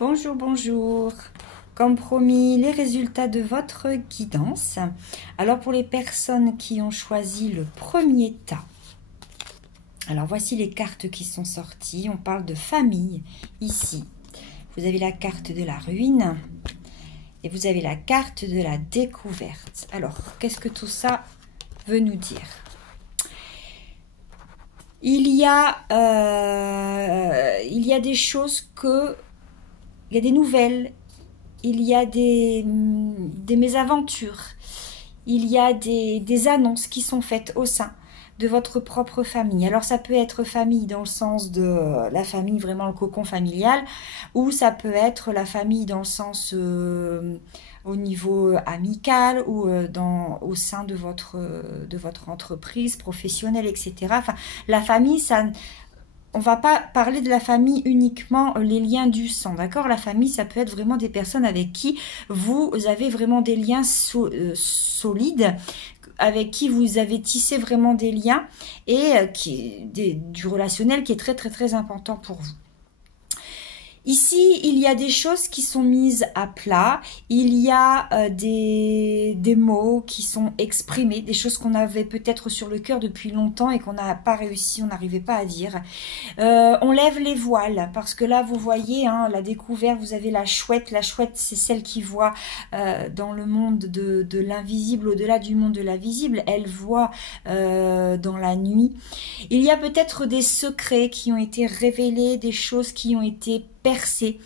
Bonjour, bonjour. Comme promis, les résultats de votre guidance. Alors pour les personnes qui ont choisi le premier tas, alors voici les cartes qui sont sorties. On parle de famille ici. Vous avez la carte de la ruine et vous avez la carte de la découverte. Alors, qu'est-ce que tout ça veut nous dire? Il y a des choses il y a des nouvelles, il y a des mésaventures, il y a des annonces qui sont faites au sein de votre propre famille. Alors ça peut être famille dans le sens de la famille, vraiment le cocon familial, ou ça peut être la famille dans le sens au niveau amical ou au sein de votre entreprise professionnelle, etc. Enfin, la famille, ça... On va pas parler de la famille uniquement les liens du sang, d'accord? La famille, ça peut être vraiment des personnes avec qui vous avez vraiment des liens solides, avec qui vous avez tissé vraiment des liens et du relationnel qui est très très très important pour vous. Ici, il y a des choses qui sont mises à plat, il y a des mots qui sont exprimés, des choses qu'on avait peut-être sur le cœur depuis longtemps et qu'on n'a pas réussi, on n'arrivait pas à dire. On lève les voiles, parce que là, vous voyez, hein, la découverte, vous avez la chouette c'est celle qui voit dans le monde de l'invisible, au-delà du monde de la visible, elle voit dans la nuit. Il y a peut-être des secrets qui ont été révélés, des choses qui ont été percé,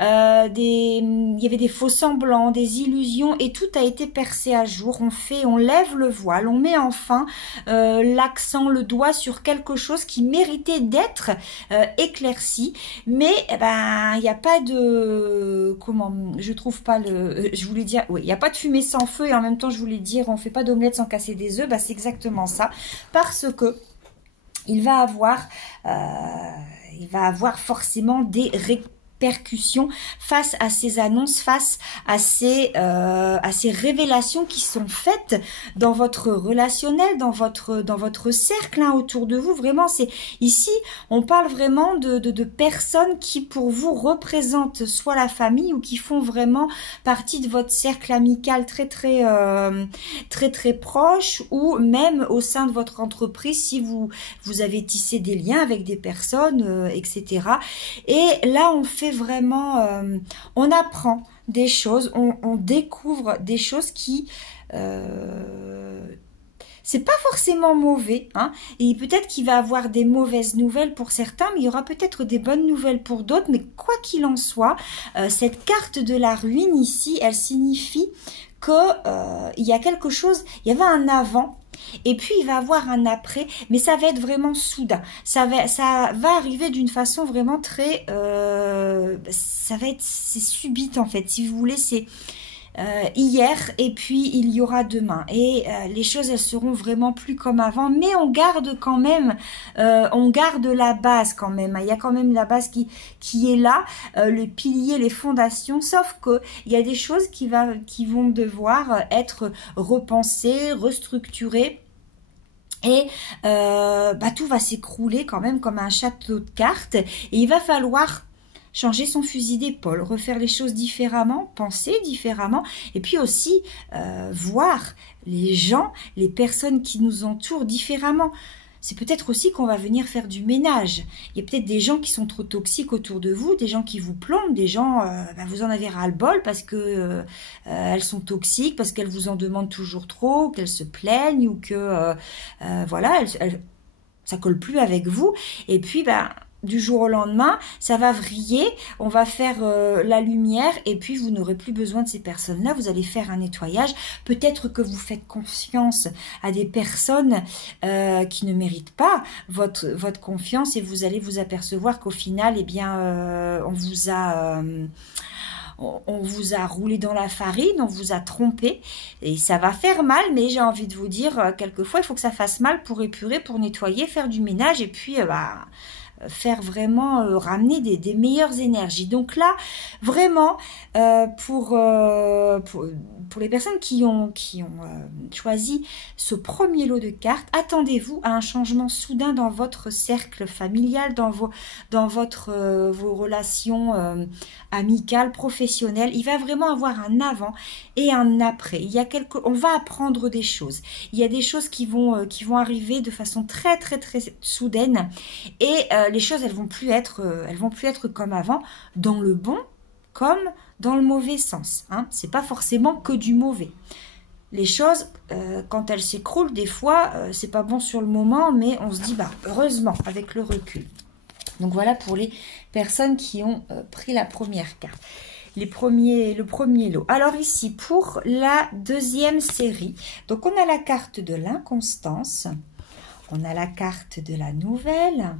il y avait des faux semblants, des illusions et tout a été percé à jour. On lève le voile, on met enfin l'accent, le doigt sur quelque chose qui méritait d'être éclairci, mais il n'y a pas de je trouve pas je voulais dire, oui, il n'y a pas de fumée sans feu et en même temps je voulais dire on fait pas d'omelette sans casser des œufs. C'est exactement ça, parce que il va avoir forcément des répercussions face à ces annonces, face à ces révélations qui sont faites dans votre relationnel, dans votre cercle autour de vous. Vraiment, ici, on parle vraiment de personnes qui pour vous représentent soit la famille ou qui font vraiment partie de votre cercle amical très très proche, ou même au sein de votre entreprise si vous avez tissé des liens avec des personnes, etc. Et là, on fait vraiment, on apprend des choses, on découvre des choses qui... c'est pas forcément mauvais, hein, et peut-être qu'il va y avoir des mauvaises nouvelles pour certains, mais il y aura peut-être des bonnes nouvelles pour d'autres. Mais quoi qu'il en soit, cette carte de la ruine ici, elle signifie que il y a quelque chose, il y avait un avant, et puis il va avoir un après, mais ça va être vraiment soudain. Ça va arriver d'une façon vraiment très... c'est subite en fait. Si vous voulez, c'est hier et puis il y aura demain. Et les choses, elles seront vraiment plus comme avant, mais on garde quand même, on garde la base quand même. Il y a quand même la base qui est là, le pilier, les fondations, sauf que il y a des choses qui vont devoir être repensées, restructurées. Et tout va s'écrouler quand même comme un château de cartes, et il va falloir changer son fusil d'épaule, refaire les choses différemment, penser différemment, et puis aussi voir les gens, les personnes qui nous entourent différemment. C'est peut-être aussi qu'on va venir faire du ménage. Il y a peut-être des gens qui sont trop toxiques autour de vous, des gens qui vous plombent, des gens, vous en avez ras-le-bol parce que elles sont toxiques, parce qu'elles vous en demandent toujours trop, qu'elles se plaignent, ou que voilà, ça colle plus avec vous. Et puis, du jour au lendemain, ça va vriller, on va faire la lumière, et puis vous n'aurez plus besoin de ces personnes-là, vous allez faire un nettoyage. Peut-être que vous faites confiance à des personnes qui ne méritent pas votre confiance, et vous allez vous apercevoir qu'au final, on vous a roulé dans la farine, on vous a trompé, et ça va faire mal, mais j'ai envie de vous dire, quelquefois, il faut que ça fasse mal pour épurer, pour nettoyer, faire du ménage, et puis... faire vraiment ramener des meilleures énergies. Donc là, vraiment, pour les personnes qui ont choisi ce premier lot de cartes, attendez-vous à un changement soudain dans votre cercle familial, dans vos relations amicales, professionnelles. Il va vraiment avoir un avant et un après. On va apprendre des choses. Il y a des choses qui vont arriver de façon très très très soudaine et les choses elles vont plus être comme avant, dans le bon comme dans le mauvais sens. Hein. C'est pas forcément que du mauvais. Les choses, quand elles s'écroulent, des fois, c'est pas bon sur le moment, mais on se dit, heureusement, avec le recul. Donc voilà pour les personnes qui ont pris la première carte. Le premier lot. Alors ici, pour la deuxième série, donc on a la carte de l'inconstance, on a la carte de la nouvelle,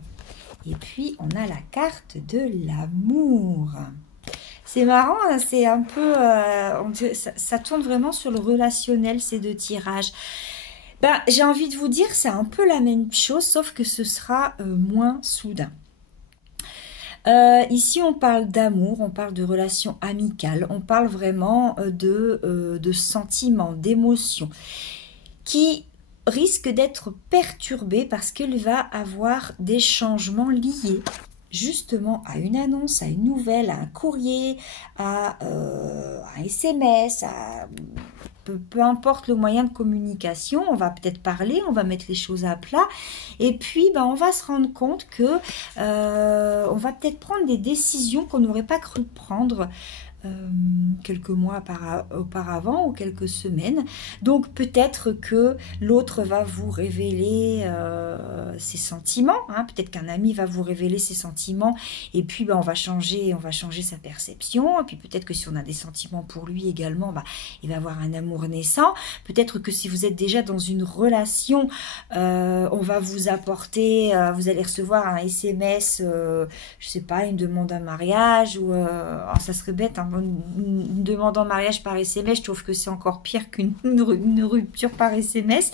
et puis on a la carte de l'amour. C'est marrant, hein, c'est un peu, ça tourne vraiment sur le relationnel, ces deux tirages. J'ai envie de vous dire, c'est un peu la même chose, sauf que ce sera moins soudain. Ici, on parle d'amour, on parle de relations amicales, on parle vraiment de sentiments, d'émotions, qui risquent d'être perturbés parce qu'il va avoir des changements liés justement à une annonce, à une nouvelle, à un courrier, à un SMS, à peu importe le moyen de communication. On va peut-être parler, on va mettre les choses à plat et puis on va se rendre compte que on va peut-être prendre des décisions qu'on n'aurait pas cru prendre quelques mois auparavant ou quelques semaines. Donc peut-être que l'autre va vous révéler ses sentiments, hein. Peut-être qu'un ami va vous révéler ses sentiments et puis on va changer sa perception. Et puis peut-être que si on a des sentiments pour lui également, il va avoir un amour naissant. Peut-être que si vous êtes déjà dans une relation, on va vous apporter, vous allez recevoir un SMS, je sais pas, une demande en mariage ou ça serait bête, hein, une demande en mariage par SMS, je trouve que c'est encore pire qu'une rupture par SMS,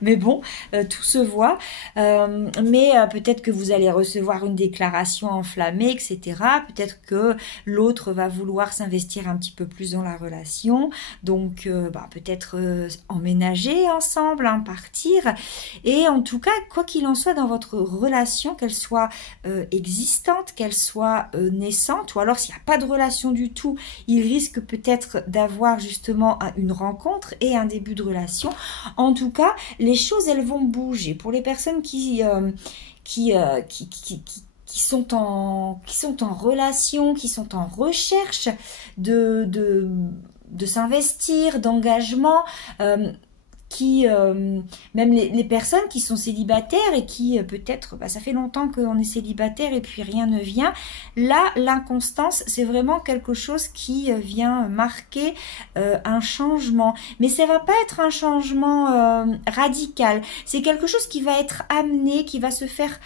mais bon, tout se voit, mais peut-être que vous allez recevoir une déclaration enflammée, etc. Peut-être que l'autre va vouloir s'investir un petit peu plus dans la relation, donc peut-être emménager ensemble, hein, partir, et en tout cas, quoi qu'il en soit dans votre relation, qu'elle soit existante, qu'elle soit naissante, ou alors s'il n'y a pas de relation du tout, il risque peut-être d'avoir justement une rencontre et un début de relation. En tout cas, les choses, elles vont bouger. Pour les personnes qui sont en relation, qui sont en recherche de s'investir, d'engagement, même les personnes qui sont célibataires et qui peut-être, ça fait longtemps qu'on est célibataire et puis rien ne vient. Là, l'inconstance, c'est vraiment quelque chose qui vient marquer un changement. Mais ça va pas être un changement radical. C'est quelque chose qui va être amené, qui va se faire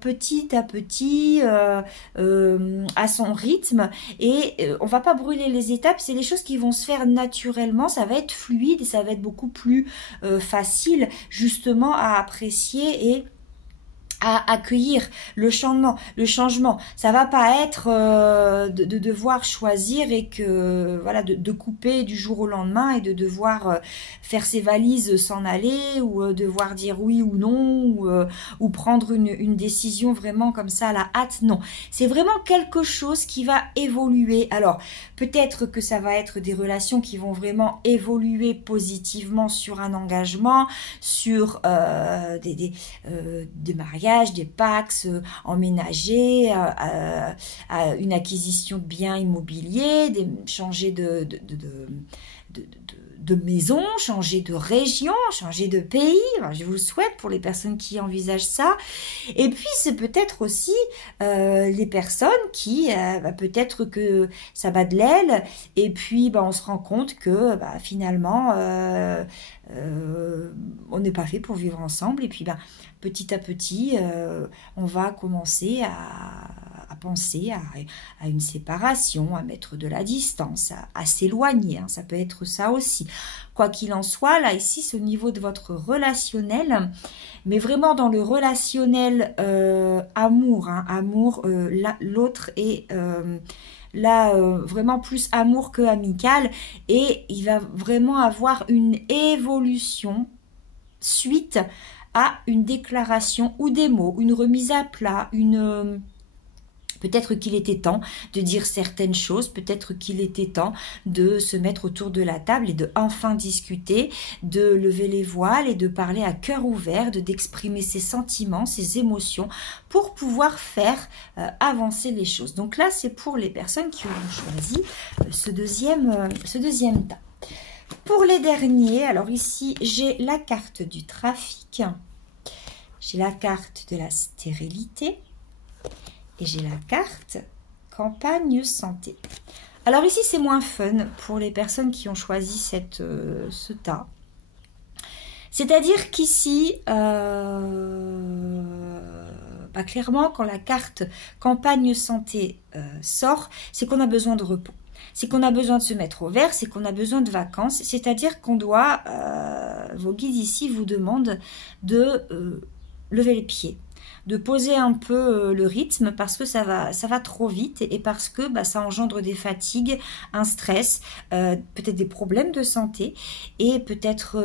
petit à petit, à son rythme. Et on va pas brûler les étapes. C'est les choses qui vont se faire naturellement. Ça va être fluide et ça va être beaucoup plus facile justement à apprécier et à accueillir le changement. Ça va pas être de devoir choisir et que voilà de couper du jour au lendemain et de devoir faire ses valises, s'en aller ou devoir dire oui ou non ou prendre une décision vraiment comme ça à la hâte. Non, c'est vraiment quelque chose qui va évoluer. Alors peut-être que ça va être des relations qui vont vraiment évoluer positivement sur un engagement, sur des mariages, des pax, emménager, une acquisition de biens immobiliers, changer de maison, changer de région, changer de pays. Alors, je vous le souhaite pour les personnes qui envisagent ça. Et puis, c'est peut-être aussi les personnes qui, peut-être que ça bat de l'aile, et puis on se rend compte que finalement, on n'est pas fait pour vivre ensemble, et puis petit à petit, on va commencer à penser à une séparation, à mettre de la distance, à s'éloigner, hein, ça peut être ça aussi. Quoi qu'il en soit, là ici c'est au niveau de votre relationnel, mais vraiment dans le relationnel amour, hein, amour, l'autre est là vraiment plus amour que amical, et il va vraiment avoir une évolution suite à une déclaration ou des mots, une remise à plat, peut-être qu'il était temps de dire certaines choses, peut-être qu'il était temps de se mettre autour de la table et de enfin discuter, de lever les voiles et de parler à cœur ouvert, d'exprimer ses sentiments, ses émotions pour pouvoir faire avancer les choses. Donc là, c'est pour les personnes qui ont choisi ce deuxième tas. Pour les derniers, alors ici, j'ai la carte du trafic, j'ai la carte de la stérilité et j'ai la carte campagne santé. Alors ici, c'est moins fun pour les personnes qui ont choisi ce tas. C'est-à-dire qu'ici, clairement, quand la carte campagne santé sort, c'est qu'on a besoin de repos. C'est qu'on a besoin de se mettre au vert, c'est qu'on a besoin de vacances, c'est-à-dire qu'on doit, vos guides ici vous demandent de lever les pieds, de poser un peu le rythme parce que ça va trop vite et parce que ça engendre des fatigues, un stress, peut-être des problèmes de santé et peut-être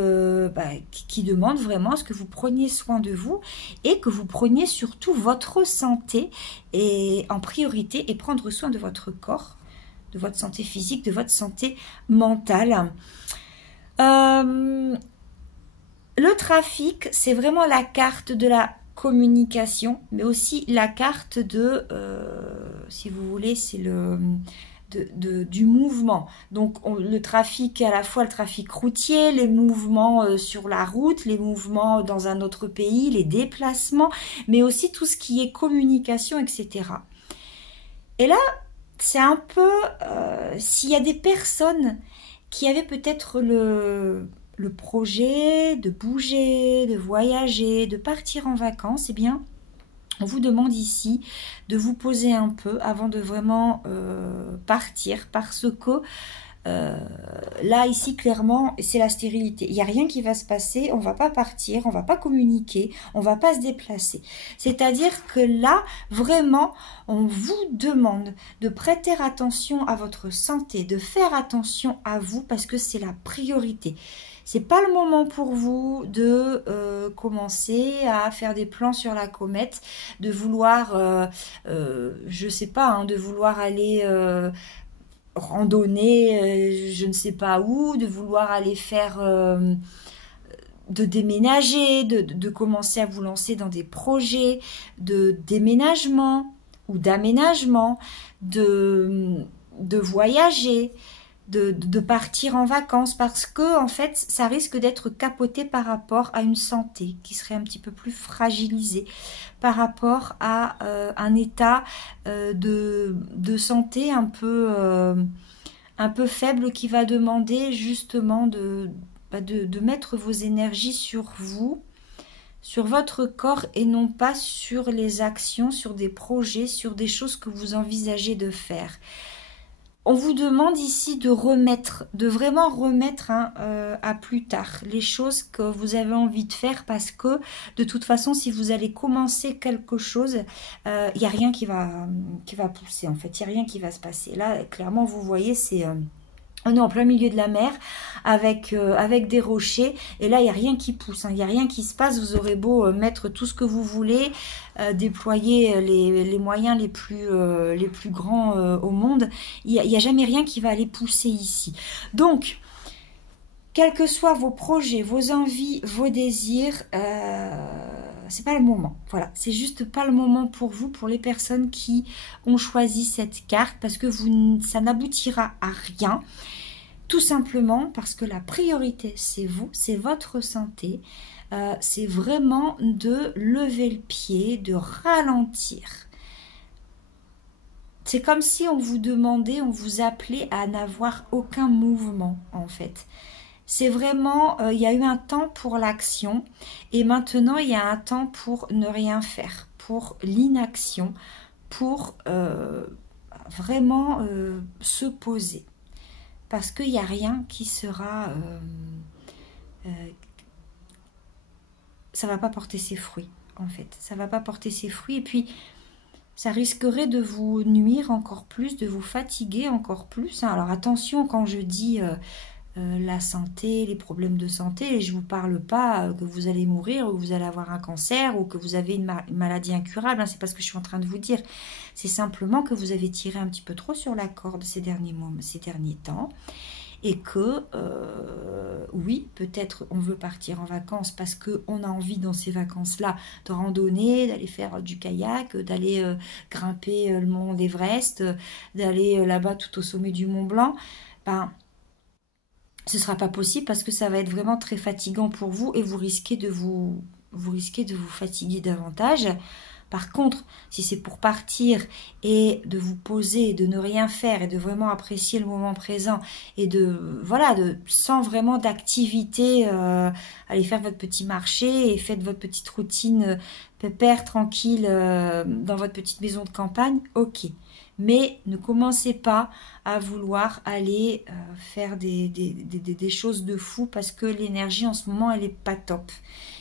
qui demandent vraiment à ce que vous preniez soin de vous et que vous preniez surtout votre santé et en priorité et prendre soin de votre corps, de votre santé physique, de votre santé mentale. Le trafic, c'est vraiment la carte de la communication, mais aussi la carte de, si vous voulez, c'est du mouvement. Donc le trafic, à la fois le trafic routier, les mouvements sur la route, les mouvements dans un autre pays, les déplacements, mais aussi tout ce qui est communication, etc. Et là, c'est un peu, s'il y a des personnes qui avaient peut-être le projet de bouger, de voyager, de partir en vacances, eh bien, on vous demande ici de vous poser un peu avant de vraiment partir parce que là, ici, clairement, c'est la stérilité. Il n'y a rien qui va se passer, on ne va pas partir, on ne va pas communiquer, on ne va pas se déplacer. C'est-à-dire que là, vraiment, on vous demande de prêter attention à votre santé, de faire attention à vous parce que c'est la priorité. C'est pas le moment pour vous de commencer à faire des plans sur la comète, de vouloir, je sais pas, hein, de vouloir aller randonner, je ne sais pas où, de vouloir aller faire, de déménager, de commencer à vous lancer dans des projets de déménagement ou d'aménagement, de voyager, de partir en vacances parce que en fait ça risque d'être capoté par rapport à une santé qui serait un petit peu plus fragilisée, par rapport à un état de santé un peu faible qui va demander justement de mettre vos énergies sur vous, sur votre corps et non pas sur les actions, sur des projets, sur des choses que vous envisagez de faire. On vous demande ici de vraiment remettre à plus tard les choses que vous avez envie de faire parce que de toute façon, si vous allez commencer quelque chose, il n'y a rien qui va pousser en fait, il n'y a rien qui va se passer. Là, clairement, vous voyez, on est en plein milieu de la mer avec des rochers et là il n'y a rien qui pousse, il n'y a rien qui se passe. Vous aurez beau mettre tout ce que vous voulez, déployer les moyens les plus grands au monde, il n'y a jamais rien qui va aller pousser ici. Donc, quels que soient vos projets, vos envies, vos désirs, c'est pas le moment. Voilà, c'est juste pas le moment pour vous, pour les personnes qui ont choisi cette carte, parce que ça n'aboutira à rien. Tout simplement parce que la priorité, c'est vous, c'est votre santé. C'est vraiment de lever le pied, de ralentir. C'est comme si on vous demandait, on vous appelait à n'avoir aucun mouvement, en fait. C'est vraiment, il y a eu un temps pour l'action et maintenant il y a un temps pour ne rien faire, pour l'inaction, pour vraiment se poser. Parce qu'il n'y a rien qui sera... ça ne va pas porter ses fruits, en fait. Ça ne va pas porter ses fruits. Et puis, ça risquerait de vous nuire encore plus, de vous fatiguer encore plus. Alors attention, quand je dis la santé, les problèmes de santé, je ne vous parle pas que vous allez mourir ou que vous allez avoir un cancer ou que vous avez une maladie incurable. C'est pas ce que je suis en train de vous dire. C'est simplement que vous avez tiré un petit peu trop sur la corde ces derniers temps. Et que, oui, peut-être on veut partir en vacances parce qu'on a envie dans ces vacances-là de randonner, d'aller faire du kayak, d'aller grimper le mont Everest, d'aller là-bas tout au sommet du Mont Blanc. Ce ne sera pas possible parce que ça va être vraiment très fatigant pour vous et vous risquez de vous fatiguer davantage. Par contre, si c'est pour partir et de vous poser, de ne rien faire et de vraiment apprécier le moment présent et sans vraiment d'activité, aller faire votre petit marché et faites votre petite routine pépère, tranquille dans votre petite maison de campagne, ok. Mais ne commencez pas à vouloir aller faire des choses de fou parce que l'énergie en ce moment, elle n'est pas top.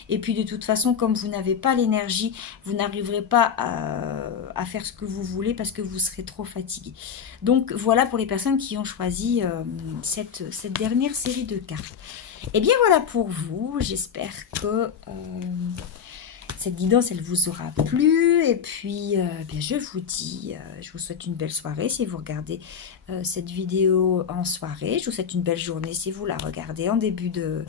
Et puis de toute façon, comme vous n'avez pas l'énergie, vous n'arriverez pas à faire ce que vous voulez parce que vous serez trop fatigué. Donc voilà pour les personnes qui ont choisi cette dernière série de cartes. Et bien voilà pour vous. J'espère que cette guidance, elle vous aura plu. Et puis, bien, je vous dis, je vous souhaite une belle soirée si vous regardez cette vidéo en soirée. Je vous souhaite une belle journée si vous la regardez en début de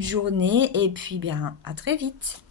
journée. Et puis, bien, à très vite.